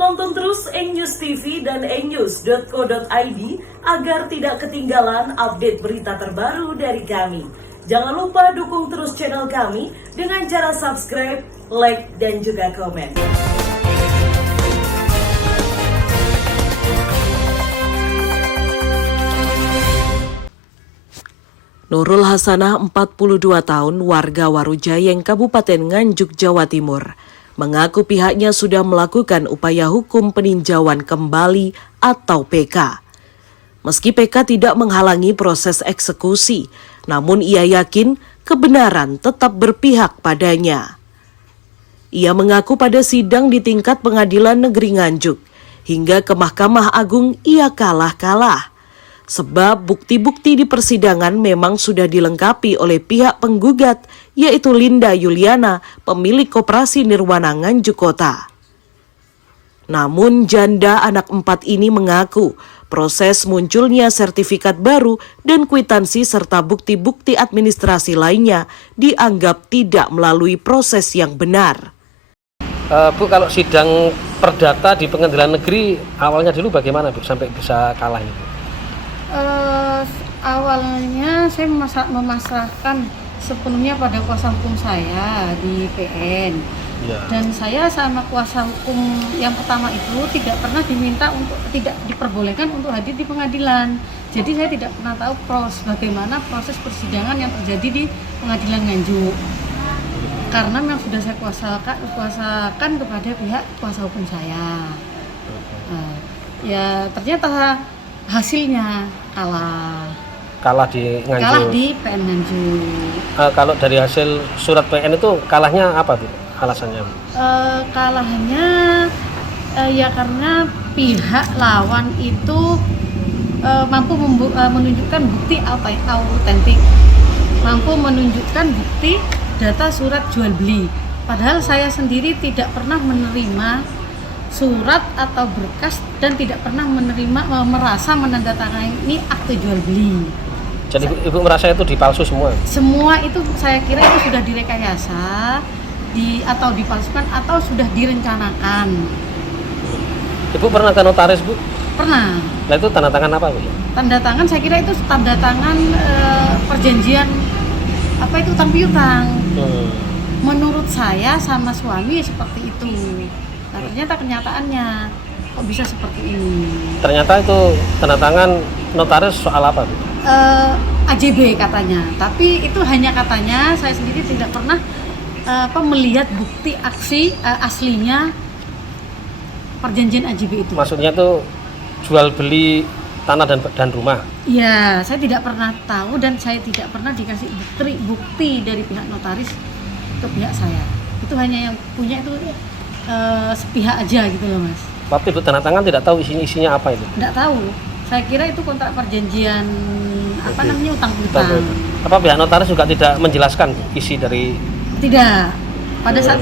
Tonton terus News TV dan news.co.id agar tidak ketinggalan update berita terbaru dari kami. Jangan lupa dukung terus channel kami dengan cara subscribe, like, dan juga komen. Nurul Hasanah, 42 tahun, warga Warujayeng, Kabupaten Nganjuk, Jawa Timur, mengaku pihaknya sudah melakukan upaya hukum peninjauan kembali atau PK. Meski PK tidak menghalangi proses eksekusi, namun ia yakin kebenaran tetap berpihak padanya. Ia mengaku pada sidang di tingkat Pengadilan Negeri Nganjuk hingga ke Mahkamah Agung ia kalah. Sebab bukti-bukti di persidangan memang sudah dilengkapi oleh pihak penggugat, yaitu Linda Yuliana, pemilik koperasi Nirwana Nganjuk Kota. Namun janda anak 4 ini mengaku proses munculnya sertifikat baru dan kwitansi serta bukti-bukti administrasi lainnya dianggap tidak melalui proses yang benar. Bu, kalau sidang perdata di pengadilan negeri awalnya dulu bagaimana, Bu, sampai bisa kalah ini? Awalnya saya memasrahkan sepenuhnya pada kuasa hukum saya di PN. Ya. Dan saya sama kuasa hukum yang pertama itu tidak pernah diminta tidak diperbolehkan untuk hadir di pengadilan. Jadi saya tidak pernah tahu bagaimana proses persidangan yang terjadi di Pengadilan Nganjuk. Karena memang sudah saya kuasakan kepada pihak kuasa hukum saya. Ya ternyata hasilnya kalah di Nganjuk. Kalah di PN Nganjuk. Kalau dari hasil surat PN itu kalahnya apa, Bu? Alasannya? Kalahnya ya karena pihak lawan itu mampu menunjukkan bukti autentik, mampu menunjukkan bukti data surat jual beli. Padahal saya sendiri tidak pernah menerima surat atau berkas dan tidak pernah merasa menandatangani akte jual beli. Jadi Ibu merasa itu dipalsu semua? Semua itu saya kira itu sudah direkayasa, atau dipalsukan atau sudah direncanakan. Ibu pernah ke notaris, Bu? Pernah. Nah itu tanda tangan apa, Bu? Tanda tangan saya kira itu tanda tangan perjanjian utang piutang. Menurut saya sama suami seperti itu. Nah, ternyata kenyataannya kok bisa seperti ini. Ternyata itu tanda tangan notaris soal apa, Bu? AJB katanya, tapi itu hanya katanya. Saya sendiri tidak pernah melihat bukti aslinya perjanjian AJB itu. Maksudnya itu jual beli tanah dan rumah? Iya, saya tidak pernah tahu dan saya tidak pernah dikasih bukti dari pihak notaris ke pihak saya. Itu hanya yang punya itu sepihak aja gitu loh, Mas. Waktu Ibu tanda tangan tidak tahu isinya apa itu? Tidak tahu. Saya kira itu kontrak perjanjian utang piutang. Apa pihak notaris juga tidak menjelaskan isi dari? Tidak. Pada saat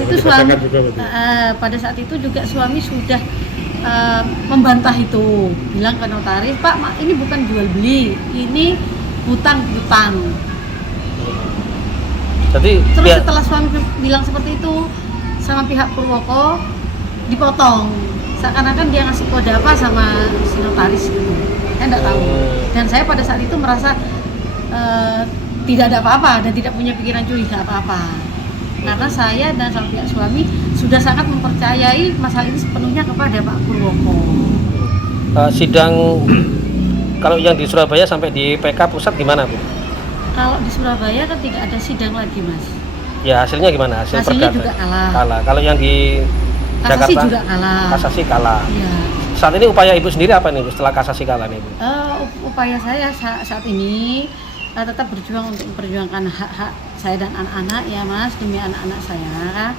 itu juga suami sudah membantah itu, bilang ke notaris, Pak, ini bukan jual beli, ini hutang piutang. Jadi terus setelah suami bilang seperti itu sama pihak Purwoko, dipotong. Seakan-akan dia ngasih kode apa sama si notaris gitu. Saya enggak tahu. Dan saya pada saat itu merasa tidak ada apa-apa dan tidak punya pikiran curiga apa-apa. Karena saya dan sama pihak suami sudah sangat mempercayai masalah ini sepenuhnya kepada Pak Purwoko. Sidang kalau yang di Surabaya sampai di PK pusat gimana, Bu? Kalau di Surabaya kan tidak ada sidang lagi, Mas. Ya hasilnya gimana? Hasilnya juga kalah. Kalau yang di kasasi Jakarta juga kalah. Kasasi kalah. Ya. Saat ini upaya Ibu sendiri apa nih, Bu, setelah kasasi kalah nih, Bu? Upaya saya saat ini tetap berjuang untuk memperjuangkan hak-hak saya dan anak-anak ya, Mas, demi anak-anak saya.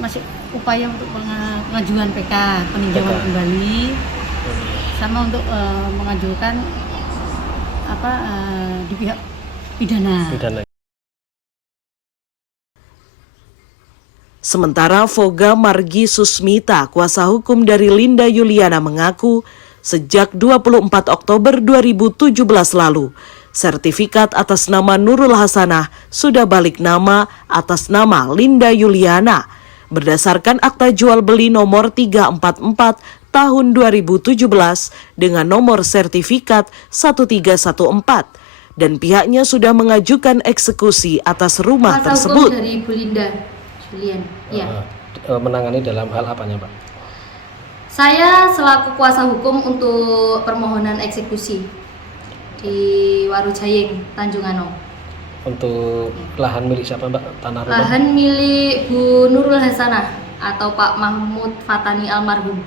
Masih upaya untuk pengajuan PK, peninjauan kembali, sama untuk mengajukan di pihak pidana. Sementara Foga Margi Susmita, kuasa hukum dari Linda Yuliana, mengaku sejak 24 Oktober 2017 lalu, sertifikat atas nama Nurul Hasanah sudah balik nama atas nama Linda Yuliana. berdasarkan akta jual beli nomor 344 tahun 2017 dengan nomor sertifikat 1314 dan pihaknya sudah mengajukan eksekusi atas rumah Kuasa tersebut. hukum dari Bu Linda Julian. Ya. Menangani dalam hal apanya, Mbak? Saya selaku kuasa hukum untuk permohonan eksekusi di Warujayeng, Tanjung Anom. Untuk lahan milik siapa, Mbak? Tanah rumah? Lahan milik Bu Nurul Hasanah atau Pak Mahmud Fatani almarhum.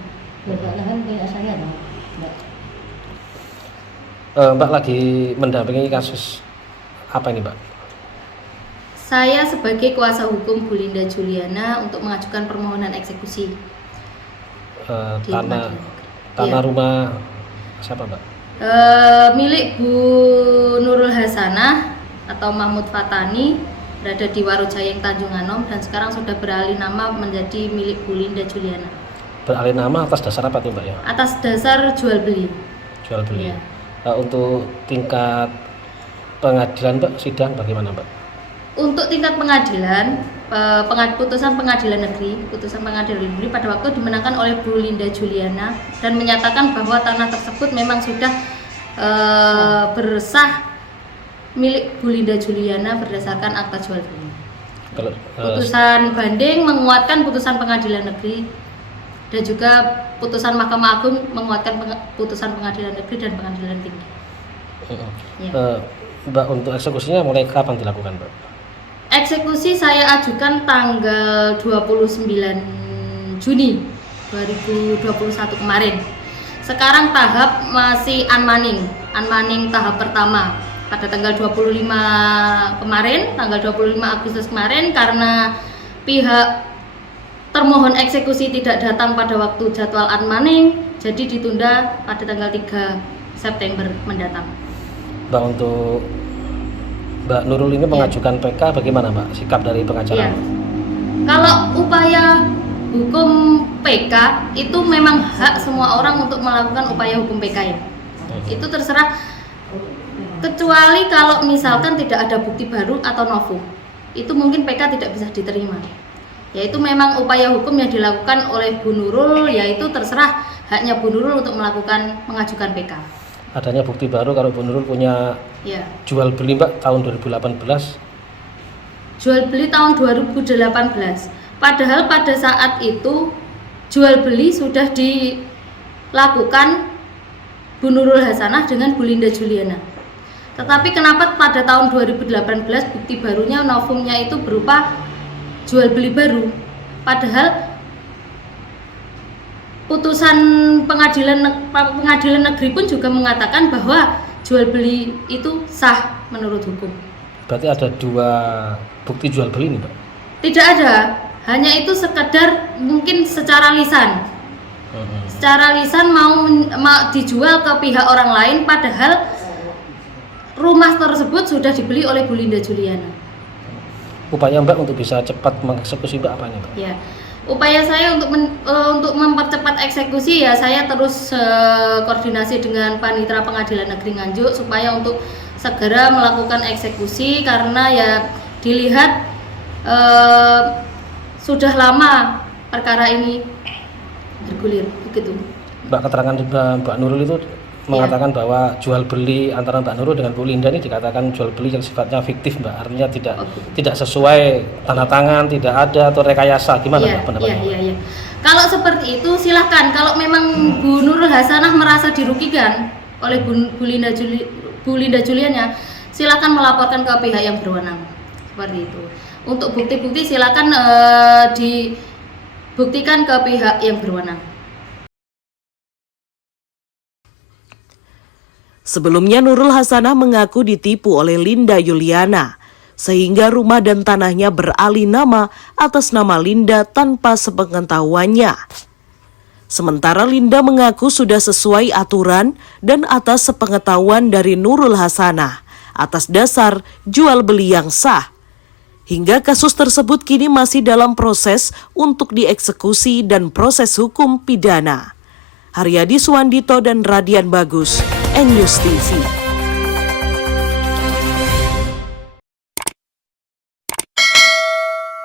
Lahan kayak saya dong. Mbak lagi mendampingi kasus apa ini, Mbak? Saya sebagai kuasa hukum Bu Linda Juliana untuk mengajukan permohonan eksekusi. Di Tanah Iya. rumah siapa, Mbak? Milik Bu Nurul Hasanah atau Mahmud Fatani berada di Warujayeng Tanjung Anom dan sekarang sudah beralih nama menjadi milik Bu Linda Juliana. Beralih nama atas dasar apa tuh, Mbak, ya? Atas dasar jual beli. Jual beli. Iya. Untuk tingkat pengadilan, Mbak, sidang bagaimana, Mbak? Untuk tingkat pengadilan, putusan pengadilan negeri pada waktu dimenangkan oleh Bu Linda Juliana dan menyatakan bahwa tanah tersebut memang sudah bersah milik Bu Linda Juliana berdasarkan akta jual beli. Kalau Putusan banding menguatkan putusan pengadilan negeri dan juga putusan Mahkamah Agung menguatkan putusan pengadilan negeri dan pengadilan tinggi. Ya. Mbak, untuk eksekusinya mulai kapan dilakukan, Mbak? Eksekusi saya ajukan tanggal 29 Juni 2021 kemarin. Sekarang tahap masih unmanning tahap pertama. Pada tanggal 25 kemarin, tanggal 25 Agustus kemarin karena pihak termohon eksekusi tidak datang pada waktu jadwal unmanning, jadi ditunda pada tanggal 3 September mendatang. Mbak, untuk Mbak Nurul ini mengajukan PK, bagaimana, Mbak, sikap dari pengacara? Iya. Kalau upaya hukum PK itu memang hak semua orang untuk melakukan upaya hukum PK ya. Itu terserah, kecuali kalau misalkan tidak ada bukti baru atau novum. Itu mungkin PK tidak bisa diterima. Yaitu memang upaya hukum yang dilakukan oleh Bu Nurul, yaitu terserah haknya Bu Nurul untuk mengajukan PK. Adanya bukti baru kalau Bu Nurul punya Ya. jual beli, Mbak, tahun 2018. Jual beli tahun 2018. Padahal pada saat itu jual beli sudah dilakukan Bu Nurul Hasanah dengan Bu Linda Juliana. Tetapi kenapa pada tahun 2018 bukti barunya novumnya itu berupa jual beli baru? Padahal putusan pengadilan negeri pun juga mengatakan bahwa jual beli itu sah menurut hukum. Berarti ada dua bukti jual beli nih, Mbak? Tidak ada, hanya itu sekedar mungkin secara lisan. Secara lisan mau dijual ke pihak orang lain, padahal rumah tersebut sudah dibeli oleh Bu Linda Juliana. Upaya Mbak untuk bisa cepat mengeksekusi, Mbak, apanya, Mbak? Ya, upaya saya untuk mempercepat eksekusi ya saya terus koordinasi dengan Panitera Pengadilan Negeri Nganjuk supaya untuk segera melakukan eksekusi karena ya dilihat sudah lama perkara ini bergulir begitu. Mbak, keterangan Mbak Nurul itu mengatakan bahwa jual beli antara Mbak Nurul dengan Bu Linda ini dikatakan jual beli yang sifatnya fiktif, Mbak. Artinya tidak sesuai tanda tangan, tidak ada atau rekayasa. Gimana, Mbak, pendapatnya? Iya. Kalau seperti itu silahkan. Kalau memang Bu Nurul Hasanah merasa dirugikan oleh Bu Linda Juliana, silahkan melaporkan ke pihak yang berwenang. Seperti itu. Untuk bukti-bukti silahkan dibuktikan ke pihak yang berwenang. Sebelumnya Nurul Hasanah mengaku ditipu oleh Linda Juliana, sehingga rumah dan tanahnya beralih nama atas nama Linda tanpa sepengetahuannya. Sementara Linda mengaku sudah sesuai aturan dan atas sepengetahuan dari Nurul Hasanah atas dasar jual beli yang sah. Hingga kasus tersebut kini masih dalam proses untuk dieksekusi dan proses hukum pidana. Haryadi Suwandito dan Radian Bagus, N-News TV.